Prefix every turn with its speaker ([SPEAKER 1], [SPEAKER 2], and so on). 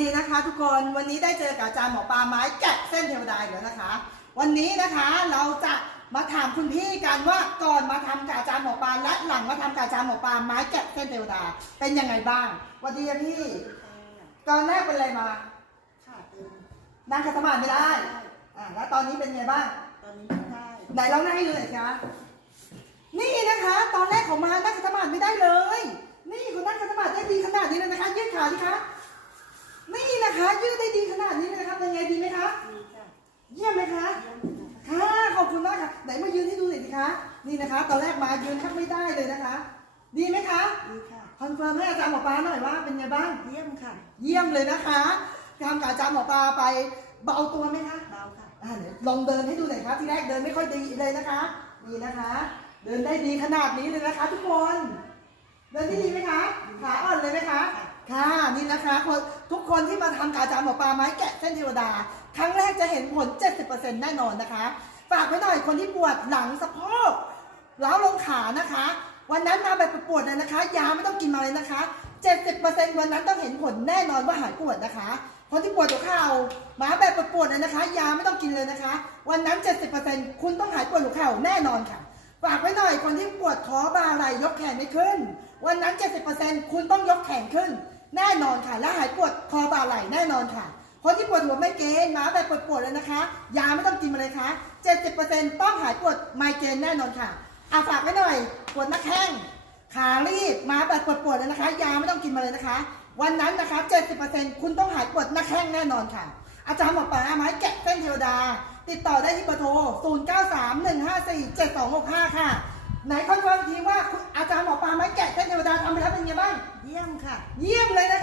[SPEAKER 1] ดีนะคะ ทุกคนวันนี้ได้เจอกับอาจารย์หมอปลาไม้แกะเส้นเทวดาอีกแล้วนะคะ วันนี้นะคะเราจะมาถามคุณพี่กันว่าก่อนมาทำกับอาจารย์หมอปลาและหลังมาทำกับอาจารย์หมอปลาไม้แกะเส้นเทวดาเป็นยังไงบ้างสวัสดีค่ะพี่ตอนแรกเป็นอะไรมา
[SPEAKER 2] ขาดตึง
[SPEAKER 1] นั่งขัดสมาธิไม่ได้อ่าแล้วตอนนี้เป็นไงบ้าง
[SPEAKER 2] ตอนนี้ไม่ได้
[SPEAKER 1] ไหนลองนั่งให้ดูหน่อยคะนี่นะคะ ตอนแรกของมานั่งขัดสมาธิไม่ได้เลย นี่คุณนั่งขัดสมาธิได้ดีขนาดนี้เลยนะคะยืดขาดิคะนี่นะ คะยืดได้ดีขนาดนี้เลยนะคะเป็นไงดีไหมคะ
[SPEAKER 2] ดีค่ะ
[SPEAKER 1] เยี่ยมไหมคะ
[SPEAKER 2] เยี่ยมเลยนะคะ
[SPEAKER 1] ค่ะขอบคุณมากค่ะไหนมายืนให้ดูหน่อยสิคะนี่นะคะ ตอนแรกมายืนแทบไม่ได้เลยนะคะ ดีไหมคะ
[SPEAKER 2] ดีค่ะ
[SPEAKER 1] คอนเฟิร์มให้อาจารย์หมอปลาหน่อยว่าเป็นไงบ้าง
[SPEAKER 2] เยี่ยมค่ะ
[SPEAKER 1] เยี่ยมเลยนะคะทำกับอาจารย์หมอปลาไปเบาตัวไหมคะ
[SPEAKER 2] เบาค่ะ
[SPEAKER 1] อ่าเดี๋ยวลองเดินให้ดูหน่อยครับที่แรกเดินไม่ค่อยดีเลยนะคะนี่นะคะ เดินได้ดีขนาดนี้เลยนะคะ ทุกคน เดินได้ดีไหมคะขาอ่อนเลยไหม ค่ะนี่นะคะคนทุกคนที่มาทำกับอาจารย์หมอปลาไม้แกะเส้นเทวดา ครั้งแรกจะเห็นผล 70%แน่นอนนะคะ ฝากไว้หน่อยคนที่ปวดหลังสะโพกล้าวลงขานะคะ วันนั้นมาแบบปวดเลยนะคะ ยาไม่ต้องกินมาเลยนะคะ 70%วันนั้นต้องเห็นผลแน่นอนว่าหายปวดนะคะคนที่ปวดหัวเข่ามาแบบปวดๆเลยนะคะ ยาไม่ต้องกินเลยนะคะ วันนั้น 70%คุณต้องหายปวดหัวเข่าแน่นอนค่ะฝากไว้หน่อยคนที่ปวดคอบ่าไหล่ยกแขนไม่ขึ้น วันนั้น 70%คุณต้องยกแขนขึ้น แน่นอนค่ะ และหายปวดคอบ่าไหล่แน่นอนค่ะ คนที่ปวดหัวไมเกรนมาแบบปวดๆเลยนะคะ ยาไม่ต้องกินมาเลยค่ะ70%ต้องหายปวดไมเกรนแน่นอนค่ะอะฝากไว้หน่อย ปวดน้าแข้งขารีบมาแบบปวดๆเลยนะคะ ยาไม่ต้องกินมาเลยนะคะ วันนั้นนะคะ 70%คุณต้องหายปวดน้าแข้งแน่นอนค่ะ อาจารย์หมอปลาไม้แกะเส้นเทวดา ติดต่อได้ที่เบอร์โทร 0931547265 ค่ะ ไหนคอนเฟิร์มทีว่าอาจารย์หมอปลา ไงบ้า